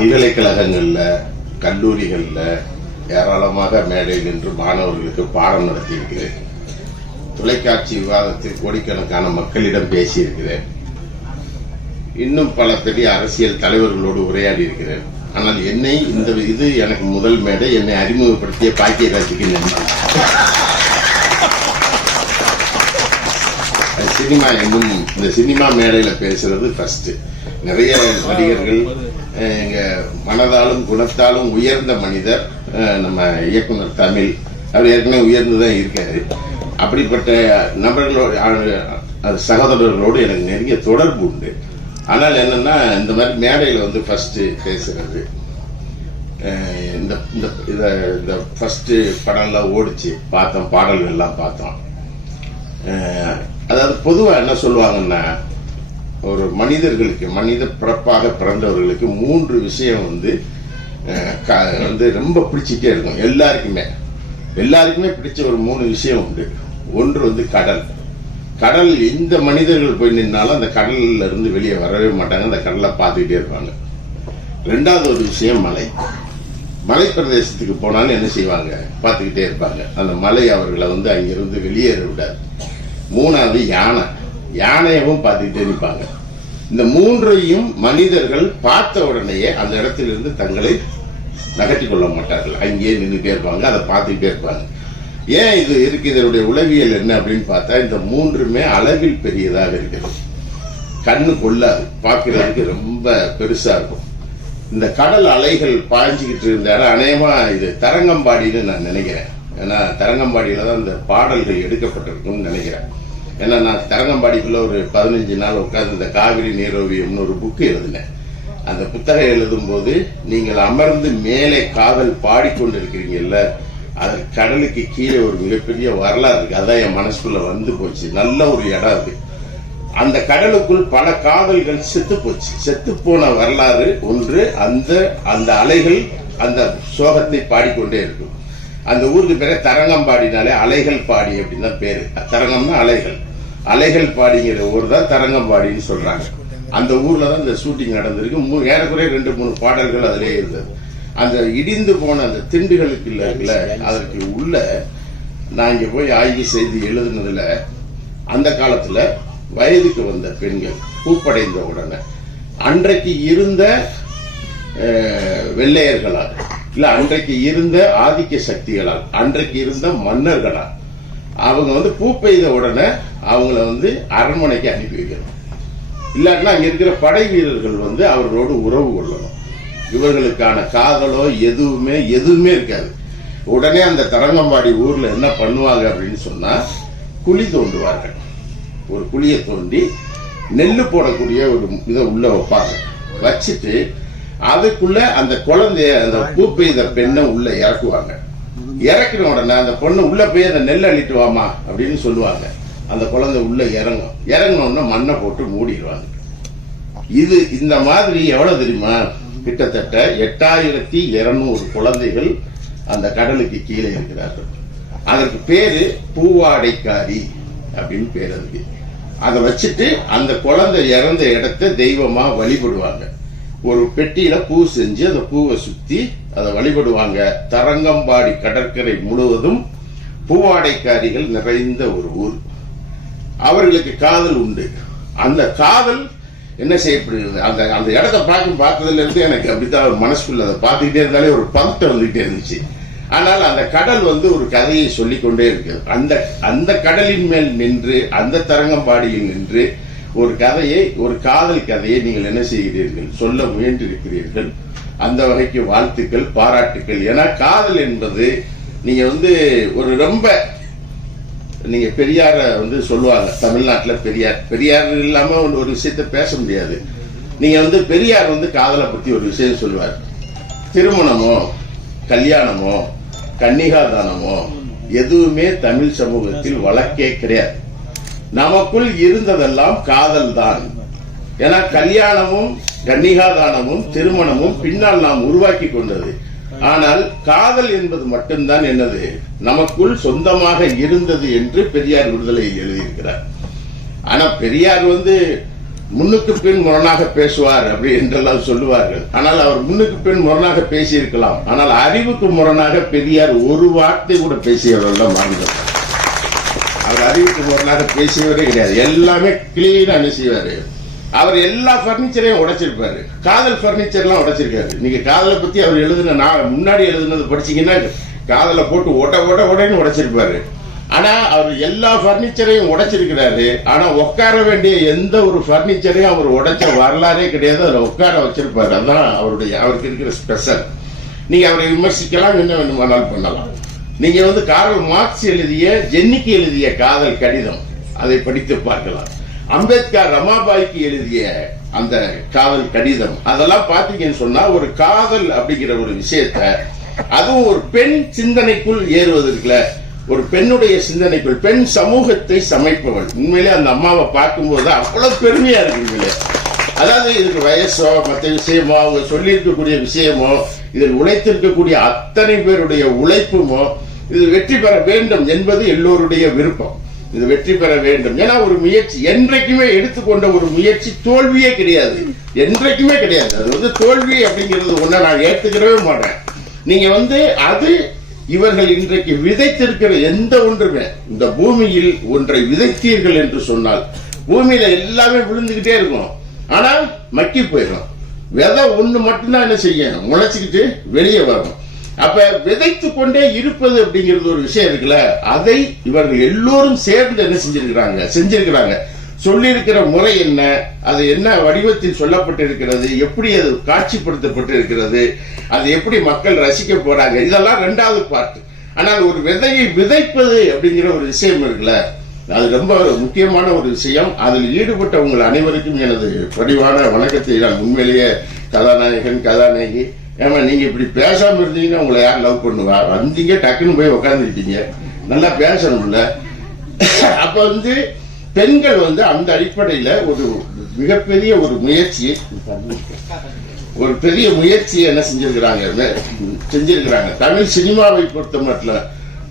பல்கலைக்கழகங்களில் கல்லூரிகளில் ஏராளமாக மேடை நின்று மாணவர்களுக்கு பாடம் நடத்தியிருக்கிறேன். தொலைக்காட்சி விவாதத்தில் கோடிக்கணக்கான மக்களிடம் பேசியிருக்கிறேன். இன்னும் பல பெரிய அரசியல் தலைவர்களோடு உரையாடி இருக்கிறேன் ஆனால் என்னை இந்த இது எனக்கு முதல் மேடை என்னை அறிமுகப்படுத்திய பாக்கிய காட்சிக்கு நன்றி சினிமா என்னும் இந்த சினிமா மேடையில் பேசுறது ஃபர்ஸ்ட் நிறைய நடிகர்கள் எங்கள் எங்க மனதாலும் குணத்தாலும் உயர்ந்த மனிதர் நம்ம இயக்குனர் தமிழ். அவர் ஏற்கனவே உயர்ந்துதான் இருக்காரு. அப்படிப்பட்ட நபர்களோடு சகோதரர்களோடு எனக்கு நெருங்கிய தொடர்பு உண்டு. ஆனால் என்னன்னா இந்த மாதிரி மேடையில் வந்து ஃபர்ஸ்ட் பேசுறது. இந்த இந்த இதை இந்த ஃபர்ஸ்ட் படம்லாம் ஓடிச்சு. பார்த்தோம் பாடல்கள் எல்லாம் பார்த்தோம் அதாவது பொதுவாக என்ன சொல்லுவாங்கன்னா ஒரு மனிதர்களுக்கு மனித பிறப்பாக பிறந்தவர்களுக்கு மூன்று விஷயம் வந்து க- வந்து ரொம்ப பிடிச்சிட்டே இருக்கும். எல்லாருக்குமே. எல்லாருக்குமே பிடிச்ச ஒரு மூணு விஷயம் உண்டு. ஒன்று வந்து கடல். கடல் எந்த மனிதர்கள் போய் நின்னாலும் அந்த கடல்ல இருந்து வெளியே வரவே மாட்டாங்க. அந்த கடலை பார்த்துக்கிட்டே இருப்பாங்க. ரெண்டாவது ஒரு விஷயம் மலை. மலை பிரதேசத்துக்கு போனாலும் என்ன செய்வாங்க? பார்த்துக்கிட்டே இருப்பாங்க. அந்த மலை அவர்களை வந்து அங்கிருந்து வெளியேற விடாது. மூணாவது யானை. யானையவும் பார்த்துக்கிட்டே நிற்பாங்க. இந்த மூன்றையும் மனிதர்கள் பார்த்த உடனேயே அந்த இடத்திலிருந்து தங்களை நகர்த்தி கொள்ள மாட்டார்கள். அங்கேயே நின்றுட்டே இருப்பாங்க அதை பார்த்துக்கிட்டே இருப்பாங்க ஏன் இது இருக்கு? இதனுடைய உளவியல் என்ன அப்படின்னு பார்த்தா இந்த மூன்றுமே அளவில் பெரியதாக இருக்கிறது. கண்ணு கொள்ளாது. பார்க்கறதுக்கு ரொம்ப பெருசா இருக்கும். இந்த கடல் அலைகள் பாய்ஞ்சிக்கிட்டு இருந்தாலும் அநேகமா இது தரங்கம்பாடின்னு நான் நினைக்கிறேன். ஏன்னா தரங்கம்பாடியில தான் இந்த பாடல்கள் எடுக்கப்பட்டிருக்கும்னு நினைக்கிறேன். ஏன்னா நான் தரங்கம்பாடிக்குள்ள ஒரு பதினஞ்சு நாள் உட்காந்து இந்த காவிரி நீரோவியம்னு ஒரு புக்கு எழுதினேன். அந்த புத்தகம் எழுதும் போது நீங்கள் அமர்ந்து மேலே காதல் பாடிக்கொண்டிருக்கிறீங்கல்ல அது கடலுக்கு கீழே ஒரு மிகப்பெரிய வரலாறு இருக்கு. அதான் என் மனசுக்குள்ள வந்து போச்சு. நல்ல ஒரு இடம் அது. அந்த கடலுக்குள் பல காதல்கள் செத்து போச்சு. செத்து போன வரலாறு ஒன்று அந்த அந்த அலைகள் அந்த சோகத்தை பாடிக்கொண்டே இருக்கும். அந்த ஊருக்கு பேரே தரங்கம்பாடினாலே அலைகள் பாடி அப்படின்னு தான் பேரு. தரங்கம்னா அலைகள். அலைகள் பாடிங்கிற ஊர் தான் தரங்கம்பாடின்னு சொல்றாங்க. அந்த ஊர்ல தான் இந்த ஷூட்டிங் நடந்திருக்கு. ஏறக்குறைய ரெண்டு மூணு பாடல்கள் அதிலே இருந்தது. அந்த இடிந்து போன அந்த திண்டுகளுக்கு இல்ல இருக்குல்ல அதற்கு உள்ள நான் இங்க போய் ஆய்வு செய்து எழுதுனதுல அந்த காலத்துல வயதுக்கு வந்த பெண்கள் பூப்படைந்த உடனே அன்றைக்கு இருந்த வெள்ளையர்களால் இல்ல அன்றைக்கு இருந்த ஆதிக்க சக்திகளால் அன்றைக்கு இருந்த மன்னர்களால் அவங்க வந்து பூ பெய்த உடனே அவங்கள வந்து அரண்மனைக்கு அனுப்பி வைக்கணும். இல்லாட்டினா அங்கே இருக்கிற படை வீரர்கள் வந்து அவர்களோடு உறவு கொள்ளணும். இவர்களுக்கான காதலோ எதுவுமே எதுவுமே இருக்காது. உடனே அந்த தரங்கம்பாடி ஊரில் என்ன பண்ணுவாங்க அப்படின்னு சொன்னால் குழி தோண்டுவார்கள். ஒரு குழியை தோண்டி நெல் போடக்கூடிய ஒரு இதை உள்ள வைப்பாங்க. வச்சுட்டு அதுக்குள்ள அந்த குழந்தைய அந்த பூ பெய்த பெண்ணை உள்ள இறக்குவாங்க. இறக்கின உடனே அந்த பொண்ணு உள்ள போய் அந்த நெல் அள்ளிட்டு வாமா அப்படின்னு சொல்லுவாங்க. அந்த குழந்தை உள்ள இறங்கும். இறங்கின மண்ணை போட்டு மூடிடுவாங்க. இது இந்த மாதிரி எவ்வளவு தெரியுமா? கிட்டத்தட்ட எட்டாயிரத்தி இருநூறு குழந்தைகள் அந்த கடலுக்கு கீழே இருக்கிறார்கள். அதற்கு பேரு பூவாடைக்காரி அப்படின்னு பேர் அதுக்கு. அதை வச்சுட்டு அந்த குழந்தை இறந்த இடத்த தெய்வமா வழிபடுவாங்க. ஒரு பெட்டியில பூ செஞ்சு அந்த பூவை சுத்தி அதை வழிபடுவாங்க. தரங்கம்பாடி கடற்கரை முழுவதும் பூவாடைக்காரிகள் நிறைந்த ஒரு ஊர். அவர்களுக்கு காதல் உண்டு. அந்த காதல் என்ன செய்யப்படுகிறது? அந்த அந்த இடத்த பார்க்கும் பார்த்ததுல இருந்து எனக்கு அப்படித்தான் மனசுக்குள்ள அதை பார்த்துக்கிட்டே இருந்தாலே ஒரு பதட்டம் வந்துகிட்டே இருந்துச்சு. ஆனால் அந்த கடல் வந்து ஒரு கதையை சொல்லிக்கொண்டே இருக்கிறது. அந்த அந்த கடலின் மேல் நின்று அந்த தரங்கம்பாடியில் நின்று ஒரு கதையை ஒரு காதல் கதையை நீங்கள் என்ன செய்கிறீர்கள்? சொல்ல முயன்றிருக்கிறீர்கள். அந்த வகைக்கு வாழ்த்துக்கள் பாராட்டுக்கள். ஏன்னா காதல் என்பது நீங்க வந்து ஒரு ரொம்ப நீங்க பெரியார வந்து சொல்லுவாங்க தமிழ்நாட்டில் பெரியார். பெரியார் இல்லாம ஒரு விஷயத்த பேச முடியாது. நீங்க வந்து பெரியார் வந்து காதலை பத்தி ஒரு விஷயம் சொல்லுவார். திருமணமோ கல்யாணமோ கன்னிகாதானமோ எதுவுமே தமிழ் சமூகத்தில் வழக்கே கிடையாது. நமக்குள் இருந்ததெல்லாம் காதல் தான் ஏன்னா கல்யாணமும் கன்னிகாதானமும் திருமணமும் பின்னால் நாம் உருவாக்கி கொண்டது. ஆனால் காதல் என்பது மட்டும்தான் என்னது? நமக்குள் சொந்தமாக இருந்தது என்று பெரியார் விடுதலை எழுதியிருக்கிறார். ஆனா பெரியார் வந்து முன்னுக்கு பின் முரணாக பேசுவார் அப்படி என்றெல்லாம் சொல்லுவார்கள். ஆனால் அவர் முன்னுக்கு பின் முரணாக பேசியிருக்கலாம். ஆனால் அறிவுக்கு முரணாக பெரியார் ஒரு வார்த்தை கூட பேசியவர்கள் தான் அவர் அறிவுக்கு முரணாக பேசியவரே கிடையாது. எல்லாமே கிளீனா செய்வாரு அவர் எல்லா பர்னிச்சரையும் உடைச்சிருப்பாரு. காதல் பர்னிச்சர்லாம் உடைச்சிருக்காரு. நீங்க காதலை பத்தி அவர் எழுதுன நான் முன்னாடி எழுதுனது படிச்சீங்கன்னா காதலை போட்டு ஒட ஒட ஒடன்னு உடைச்சிருப்பாரு. ஆனா அவர் எல்லா பர்னிச்சரையும் உடைச்சிருக்கிறாரு. ஆனா உட்கார வேண்டிய எந்த ஒரு பர்னிச்சரையும் அவர் உடைச்ச வரலாறே கிடையாது. அதுல உட்கார வச்சிருப்பாரு. அதான் அவருடைய அவருக்கு இருக்கிற ஸ்பெஷல் நீங்க அவரை விமர்சிக்கலாம் என்ன வேணுமானாலும் பண்ணலாம். நீங்க வந்து காரல் மார்க்ஸ் எழுதிய ஜென்னிக்கு எழுதிய காதல் கடிதம். அதை படித்து பார்க்கலாம். அம்பேத்கர் ரமாபாய்க்கு எழுதிய அந்த காதல் கடிதம் அதெல்லாம் பாத்தீங்கன்னு சொன்னா ஒரு காதல் அப்படிங்கிற ஒரு விஷயத்த அதுவும் ஒரு பெண் சிந்தனைக்குள் ஏறுவதற்குல ஒரு பெண்ணுடைய சிந்தனைக்குள் பெண் சமூகத்தை சமைப்பவள். உண்மையிலே அந்த அம்மாவை பார்க்கும்போது அவ்வளவு பெருமையா இருக்கு உண்மையிலே. அதாவது இதுக்கு வயசோ மற்ற விஷயமோ அவங்க சொல்லியிருக்கக்கூடிய விஷயமோ இதில் உழைத்திருக்கக்கூடிய அத்தனை பேருடைய உழைப்புமோ இது வெற்றி பெற வேண்டும் என்பது எல்லோருடைய விருப்பம். இது வெற்றி பெற வேண்டும். ஏன்னா ஒரு முயற்சி என்றைக்குமே எடுத்துக்கொண்ட ஒரு முயற்சி தோல்வியே கிடையாது. என்றைக்குமே கிடையாது. அது வந்து தோல்வி அப்படிங்கிறது ஒன்றை நான் ஏத்துக்கிறவே மாட்டேன். நீங்க வந்து அது இவர்கள் இன்றைக்கு விதைத்திருக்கிற எந்த ஒன்றுமே இந்த பூமியில் ஒன்றை விதைத்தீர்கள் என்று சொன்னால் பூமியில எல்லாமே விழுந்துகிட்டே இருக்கும். ஆனால் மக்கி போயிடும். விதை ஒண்ணு மட்டும்தான் என்ன செய்யும்? முளைச்சிக்கிட்டு வெளியே வரும். அப்ப விதைத்து கொண்டே இருப்பது அப்படிங்கிறது ஒரு விஷயம் இருக்குல்ல? அதை இவர்கள் எல்லோரும் சேர்ந்து என்ன செஞ்சிருக்கிறாங்க? செஞ்சிருக்கிறாங்க. சொல்லியிருக்கிற முறை என்ன? அது என்ன வடிவத்தில் சொல்லப்பட்டிருக்கிறது? எப்படி அது காட்சிப்படுத்தப்பட்டு இருக்கிறது அது எப்படி மக்கள் ரசிக்க போறாங்க? இதெல்லாம் ரெண்டாவது பார்ட் ஆனால் ஒரு விதையை விதைப்பது அப்படிங்கிற ஒரு விஷயம் இருக்குல்ல? அது ரொம்ப முக்கியமான ஒரு விஷயம். அதில் ஈடுபட்ட உங்கள் அனைவருக்கும் எனது பணிவான வணக்கத்தை நான் உண்மையிலேயே கதாநாயகன் கதாநாயகி. ஏமா நீங்க இப்படி பேசாம இருந்தீங்கன்னா உங்களை யார் லவ் பண்ணுவா? வந்தீங்க டக்குன்னு போய் உட்காந்துருக்கீங்க நல்லா பேசணும்ல. அப்ப வந்து பெண்கள் வந்து அந்த அடிப்படையில ஒரு மிகப்பெரிய ஒரு முயற்சியை ஒரு பெரிய முயற்சியை என்ன செஞ்சிருக்கிறாங்க? செஞ்சிருக்கிறாங்க? தமிழ் சினிமாவை பொறுத்த மட்டும்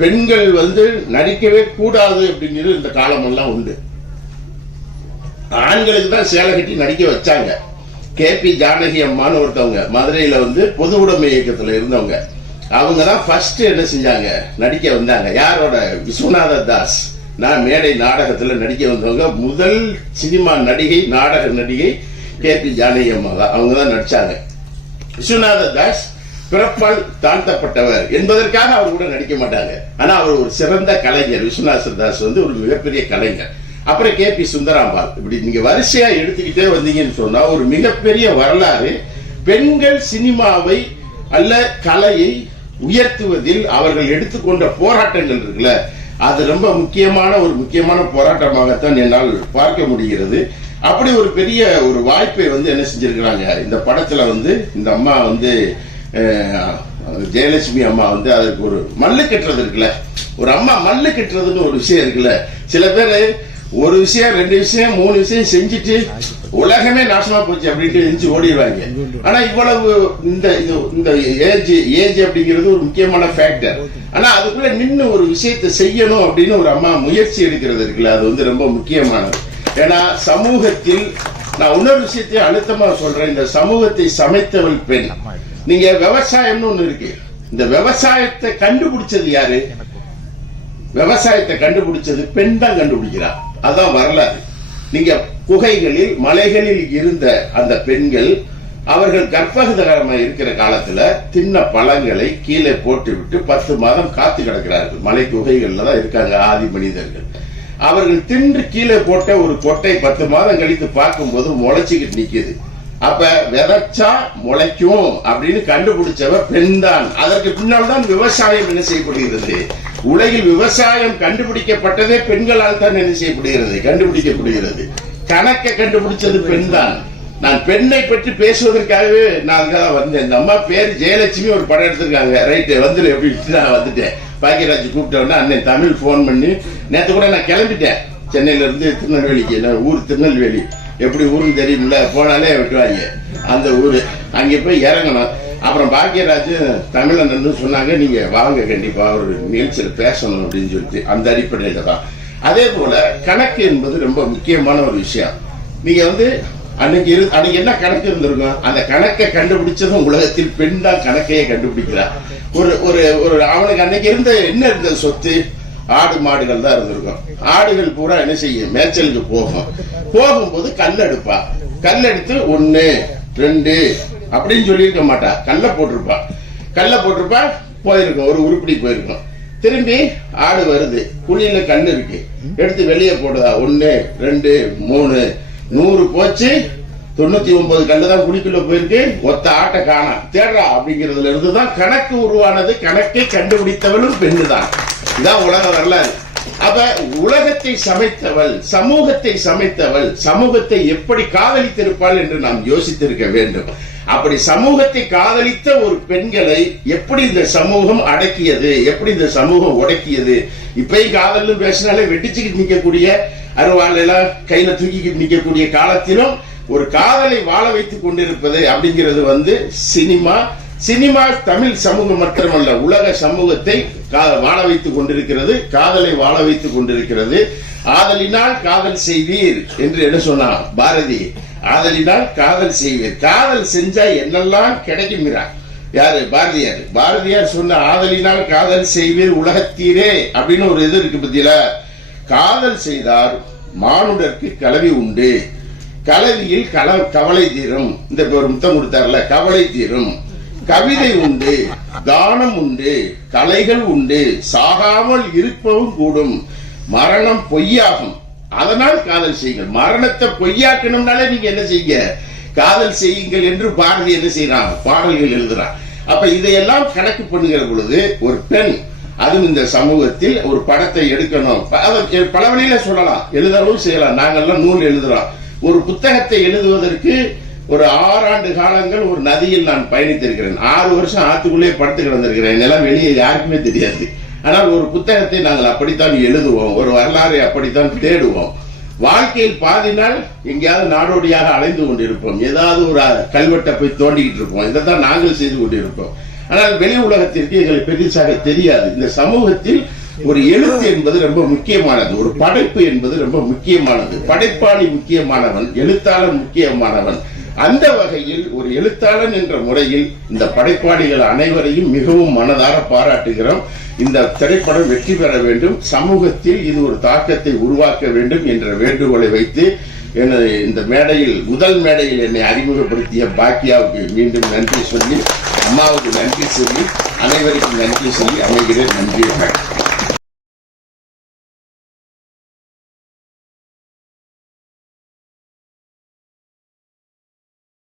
பெண்கள் வந்து நடிக்கவே கூடாது அப்படிங்கிறது இந்த காலமெல்லாம் உண்டு. ஆண்களுக்கு தான் சேலை கட்டி நடிக்க வச்சாங்க. கே பி ஜானகி அம்மான்னு ஒருத்தவங்க மதுரையில வந்து பொது உடைமை இயக்கத்துல இருந்தவங்க. அவங்க தான் ஃபர்ஸ்ட் என்ன செஞ்சாங்க? நடிக்க வந்தாங்க. யாரோட? விஸ்வநாத தாஸ். நான் மேடை நாடகத்துல நடிக்க வந்தவங்க. முதல் சினிமா நடிகை நாடக நடிகை கே பி ஜானகி அம்மா தான். அவங்க தான் நடிச்சாங்க. விஸ்வநாத தாஸ் பிறப்பால் தாழ்த்தப்பட்டவர் என்பதற்காக அவர் கூட நடிக்க மாட்டாங்க. ஆனா அவர் ஒரு சிறந்த கலைஞர். விஸ்வநாத தாஸ் வந்து ஒரு மிகப்பெரிய கலைஞர். அப்புறம் கே பி சுந்தராம்பாள். இப்படி நீங்க வரிசையா எடுத்துக்கிட்டே வந்தீங்கன்னு சொன்னா ஒரு மிகப்பெரிய வரலாறு பெண்கள் சினிமாவை அல்ல கலையை உயர்த்துவதில் அவர்கள் எடுத்துக்கொண்ட போராட்டங்கள் இருக்குல்ல அது ரொம்ப முக்கியமான ஒரு முக்கியமான போராட்டமாகத்தான் என்னால் பார்க்க முடிகிறது. அப்படி ஒரு பெரிய ஒரு வாய்ப்பை வந்து என்ன செஞ்சிருக்கிறாங்க? இந்த படத்துல வந்து இந்த அம்மா வந்து ஜெயலட்சுமி அம்மா வந்து அதுக்கு ஒரு மல்லு கட்டுறது இருக்குல்ல ஒரு அம்மா மல்லு கட்டுறதுன்னு ஒரு விஷயம் இருக்குல்ல சில பேர் ஒரு விஷயம் ரெண்டு விஷயம் மூணு விஷயம் செஞ்சுட்டு உலகமே நாசமா போச்சு அப்படின்ட்டு எஞ்சி ஓடிடுவாங்க. ஆனா இவ்வளவு இந்த இது இந்த ஏஜ் ஏஜ் அப்படிங்கிறது ஒரு முக்கியமான ஃபேக்டர் ஆனா அதுக்குள்ள நின்று ஒரு விஷயத்தை செய்யணும் அப்படின்னு ஒரு அம்மா முயற்சி எடுக்கிறது இருக்குல்ல அது வந்து ரொம்ப முக்கியமானது. ஏன்னா சமூகத்தில் நான் இன்னொரு விஷயத்தையும் அழுத்தமா சொல்றேன். இந்த சமூகத்தை சமைத்தவள் பெண். நீங்க விவசாயம்னு ஒண்ணு இருக்கு. இந்த விவசாயத்தை கண்டுபிடிச்சது யாரு? விவசாயத்தை கண்டுபிடிச்சது பெண் தான் கண்டுபிடிக்கிறார் அதான் வரலாறு. நீங்க குகைகளில் மலைகளில் இருந்த அந்த பெண்கள் அவர்கள் கர்ப்பகதகரமா இருக்கிற காலத்துல தின்ன பழங்களை கீழே போட்டுவிட்டு பத்து மாதம் காத்து கிடக்கிறார்கள். மலை குகைகள்ல தான் இருக்காங்க ஆதி மனிதர்கள். அவர்கள் தின்று கீழே போட்ட ஒரு கொட்டை பத்து மாதம் கழித்து பார்க்கும்போது முளைச்சிக்கிட்டு நிக்குது. அப்ப விதைச்சா முளைக்கும் அப்படின்னு கண்டுபிடிச்சவர் பெண் தான் அதற்கு பின்னால் தான் விவசாயம் என்ன செய்யப்படுகிறது? உலகில் விவசாயம் கண்டுபிடிக்கப்பட்டதே பெண்களால் தான் என்ன செய்யப்படுகிறது? கண்டுபிடிக்கப்படுகிறது. கணக்கை கண்டுபிடிச்சது பெண் தான் நான் பெண்ணை பற்றி பேசுவதற்காகவே நான் அதுக்காக வந்தேன். இந்த அம்மா பேர் ஜெயலட்சுமி ஒரு படம் எடுத்திருக்காங்க. ரைட்டு வந்துடு அப்படின்னு நான் வந்துட்டேன். பாக்கியராஜ் கூப்பிட்ட உடனே அண்ணன் தமிழ் ஃபோன் பண்ணி நேற்று கூட நான் கிளம்பிட்டேன். சென்னையிலேருந்து திருநெல்வேலிக்கு நான் ஊர் திருநெல்வேலி. எப்படி ஊருன்னு தெரியும்ல? போனாலே விட்டுவாங்க அந்த ஊர். அங்கே போய் இறங்கணும். அப்புறம் பாக்கியராஜ் தமிழன் சொன்னாங்க நீங்கள் வாங்க கண்டிப்பாக ஒரு நிகழ்ச்சியில பேசணும் அப்படின்னு சொல்லிட்டு அந்த அடிப்படையில் தான். அதே போல் கணக்கு என்பது ரொம்ப முக்கியமான ஒரு விஷயம். நீங்கள் வந்து அன்னைக்கு இரு அன்னைக்கு என்ன கணக்கு இருந்திருக்கும்? அந்த கணக்கை கண்டுபிடிச்சதும் உலகத்தில் பெண் தான் கணக்கையே கண்டுபிடிக்கிறார் ஒரு ஒரு ஒரு அவனுக்கு அன்னைக்கு இருந்த என்ன இருந்த சொத்து? ஆடு மாடுகள் தான் இருந்திருக்கும். ஆடுகள் பூரா என்ன செய்யும்? மேய்ச்சலுக்கு போகும். போகும்போது கல் எடுப்பா. கல் எடுத்து ஒன்னு ரெண்டு அப்படின்னு சொல்லியிருக்க மாட்டா. கல்ல போட்டிருப்பா. கல்ல போட்டிருப்பா போயிருக்கும். ஒரு உருப்படி போயிருக்கும். திரும்பி ஆடு வருது. குழியில கல் இருக்கு. எடுத்து வெளியே போடுதா? ஒன்னு ரெண்டு மூணு. நூறு போச்சு. தொண்ணூத்தி ஒன்பது கல்லு தான் குழிக்குள்ள போயிருக்கு. ஒத்த ஆட்டை காணா. தேடுறா அப்படிங்கிறதுல இருந்து தான் கணக்கு உருவானது. கணக்கை கண்டுபிடித்தவளும் பெண்ணு தான் இதான் உலக வரலாறு. அப்ப உலகத்தை சமைத்தவள் சமூகத்தை சமைத்தவள் சமூகத்தை எப்படி காதலித்திருப்பாள் என்று நாம் யோசித்திருக்க வேண்டும். அப்படி சமூகத்தை காதலித்த ஒரு பெண்களை எப்படி இந்த சமூகம் அடக்கியது எப்படி இந்த சமூகம் உடக்கியது? இப்பயும் காதல்னு பேசினாலே வெட்டிச்சுக்கிட்டு நிற்கக்கூடிய அருவாள் எல்லாம் கையில தூக்கிக்கிட்டு நிற்கக்கூடிய காலத்திலும் ஒரு காதலை வாழ வைத்துக் கொண்டிருப்பது அப்படிங்கிறது வந்து சினிமா சினிமா தமிழ் சமூகம் மட்டுமல்ல உலக சமூகத்தை வாழ வைத்துக் கொண்டிருக்கிறது காதலை வாழ வைத்துக் கொண்டிருக்கிறது. ஆதலினால் காதல் செய்வீர் என்று என்ன சொன்னான் பாரதி? ஆதலினால் காதல் செய்வீர். காதல் செஞ்சா என்னெல்லாம் கிடைக்குங்கிறார் யாரு? பாரதியார். பாரதியார் சொன்ன ஆதலினால் காதல் செய்வீர் உலகத்தீரே அப்படின்னு ஒரு இது இருக்கு பத்தியில. காதல் செய்தார் மானுடருக்கு கலவி உண்டு. கலவியில் கல கவலை தீரும். இந்த ஒரு முத்தம் கொடுத்தார்ல கவலை தீரும். கவிதை உண்டு தானம் உண்டு கலைகள் உண்டு சாகாமல் இருப்பவும் கூடும். மரணம் பொய்யாகும். அதனால் காதல் செய்யுங்கள். மரணத்தை பொய்யாக்கணும்னாலே நீங்க என்ன செய்யுங்க? காதல் செய்யுங்கள் என்று பாரதி என்ன செய்யறான் பாடல்கள் எழுதுறான். அப்ப இதையெல்லாம் கணக்கு பண்ணுகிற பொழுது ஒரு பெண் அதுவும் இந்த சமூகத்தில் ஒரு படத்தை எடுக்கணும். அதை பல வழியில சொல்லலாம். எழுதவும் செய்யலாம். நாங்கள்லாம் நூல் எழுதுறோம். ஒரு புத்தகத்தை எழுதுவதற்கு ஒரு ஆறாண்டு காலங்கள் ஒரு நதியில் நான் பயணித்திருக்கிறேன். ஆறு வருஷம் ஆத்துக்குள்ளே படுத்து கிடந்திருக்கிறேன். எல்லாம் வெளியே யாருக்குமே தெரியாது. ஆனால் ஒரு புத்தகத்தை நாங்கள் அப்படித்தான் எழுதுவோம். ஒரு வரலாறை அப்படித்தான் தேடுவோம். வாழ்க்கையில் பாதி நாள் எங்கேயாவது நாடோடியாக அலைந்து கொண்டிருப்போம். ஏதாவது ஒரு கல்வெட்டை போய் தோண்டிக்கிட்டு இருப்போம். இதை தான் நாங்கள் செய்து கொண்டிருப்போம். ஆனால் வெளி உலகத்திற்கு எங்களை பெரிசாக தெரியாது. இந்த சமூகத்தில் ஒரு எழுத்து என்பது ரொம்ப முக்கியமானது. ஒரு படைப்பு என்பது ரொம்ப முக்கியமானது. படைப்பாளி முக்கியமானவன் எழுத்தாளர் முக்கியமானவன். அந்த வகையில் ஒரு எழுத்தாளன் என்ற முறையில் இந்த படைப்பாளிகள் அனைவரையும் மிகவும் மனதார பாராட்டுகிறோம். இந்த திரைப்படம் வெற்றி பெற வேண்டும். சமூகத்தில் இது ஒரு தாக்கத்தை உருவாக்க வேண்டும் என்ற வேண்டுகோளை வைத்து எனது இந்த மேடையில் முதல் மேடையில் என்னை அறிமுகப்படுத்திய பாக்கியாவுக்கு மீண்டும் நன்றி சொல்லி அம்மாவுக்கு நன்றி சொல்லி அனைவருக்கும் நன்றி சொல்லி அமைகிறேன். நன்றி வணக்கம்.